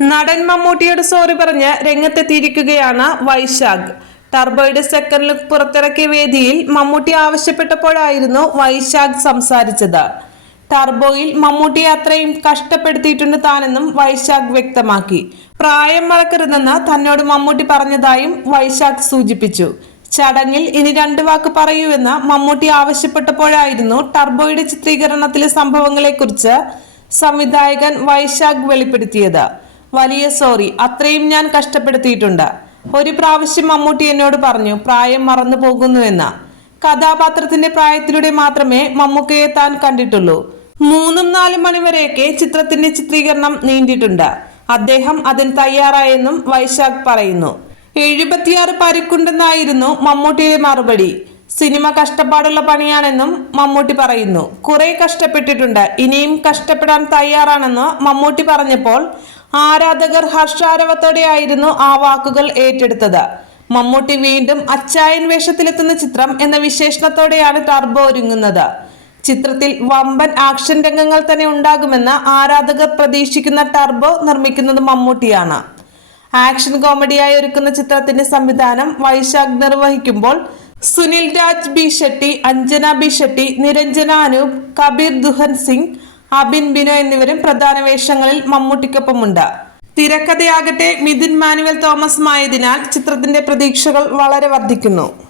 നടൻ മമ്മൂട്ടിയോട് സോറി പറഞ്ഞ് രംഗത്തെത്തിയിരിക്കുകയാണ് വൈശാഖ്. ടർബോയുടെ സെക്കൻഡ് ലുക്ക് പുറത്തിറക്കിയ വേദിയിൽ മമ്മൂട്ടി ആവശ്യപ്പെട്ടപ്പോഴായിരുന്നു വൈശാഖ് സംസാരിച്ചത്. ടർബോയിൽ മമ്മൂട്ടി അത്രയും കഷ്ടപ്പെടുത്തിയിട്ടുണ്ട് താനെന്നും വൈശാഖ് വ്യക്തമാക്കി. പ്രായം മറക്കരുതെന്ന് തന്നോട് മമ്മൂട്ടി പറഞ്ഞതായും വൈശാഖ് സൂചിപ്പിച്ചു. ചടങ്ങിൽ ഇനി രണ്ട് വാക്ക് പറയൂവെന്ന് മമ്മൂട്ടി ആവശ്യപ്പെട്ടപ്പോഴായിരുന്നു ടർബോയുടെ ചിത്രീകരണത്തിലെ സംഭവങ്ങളെക്കുറിച്ച് സംവിധായകൻ വൈശാഖ് വെളിപ്പെടുത്തിയത്. വലിയ സോറി. അത്രയും ഞാൻ കഷ്ടപ്പെടുത്തിയിട്ടുണ്ട്. ഒരു പ്രാവശ്യം മമ്മൂട്ടി എന്നോട് പറഞ്ഞു പ്രായം മറന്നു പോകുന്നുവെന്ന് കഥാപാത്രത്തിന്റെ പ്രായത്തിലൂടെ മാത്രമേ മമ്മൂക്കയെ താൻ കണ്ടിട്ടുള്ളൂ. മൂന്നും നാലും മണിവരെയൊക്കെ ചിത്രത്തിന്റെ ചിത്രീകരണം നീണ്ടിട്ടുണ്ട്. അദ്ദേഹം അതിന് തയ്യാറായെന്നും വൈശാഖ് പറയുന്നു. എഴുപത്തിയാറ് പരിക്കുണ്ടെന്നായിരുന്നു മമ്മൂട്ടിയുടെ മറുപടി. സിനിമ കഷ്ടപ്പാടുള്ള പണിയാണെന്നും മമ്മൂട്ടി പറയുന്നു. കുറെ കഷ്ടപ്പെട്ടിട്ടുണ്ട്. ഇനിയും കഷ്ടപ്പെടാൻ തയ്യാറാണെന്ന് മമ്മൂട്ടി പറഞ്ഞപ്പോൾ ആരാധകർ ഹർഷാരവത്തോടെയായിരുന്നു ആ വാക്കുകൾ ഏറ്റെടുത്തത്. മമ്മൂട്ടി വീണ്ടും അച്ചായൻ വേഷത്തിലെത്തുന്ന ചിത്രം എന്ന വിശേഷണത്തോടെയാണ് ടർബോ ഒരുങ്ങുന്നത്. ചിത്രത്തിൽ വമ്പൻ ആക്ഷൻ രംഗങ്ങൾ തന്നെ ഉണ്ടാകുമെന്ന് ആരാധകർ പ്രതീക്ഷിക്കുന്ന ടർബോ നിർമ്മിക്കുന്നത് മമ്മൂട്ടിയാണ്. ആക്ഷൻ കോമഡിയായി ഒരുക്കുന്ന ചിത്രത്തിന്റെ സംവിധാനം വൈശാഖ് നിർവഹിക്കുമ്പോൾ സുനിൽ രാജ് ബി ഷെട്ടി അഞ്ജന ബി ഷെട്ടി നിരഞ്ജന അനൂപ് കബീർ ദുഹൻ സിംഗ് അബിൻ ബിനോ എന്നിവരും പ്രധാന വേഷങ്ങളിൽ മമ്മൂട്ടിക്കൊപ്പമുണ്ട്. തിരക്കഥയാകട്ടെ മിഥുൻ മാനുവൽ തോമസുമായതിനാൽ ചിത്രത്തിന്റെ പ്രതീക്ഷകൾ വളരെ വർദ്ധിക്കുന്നു.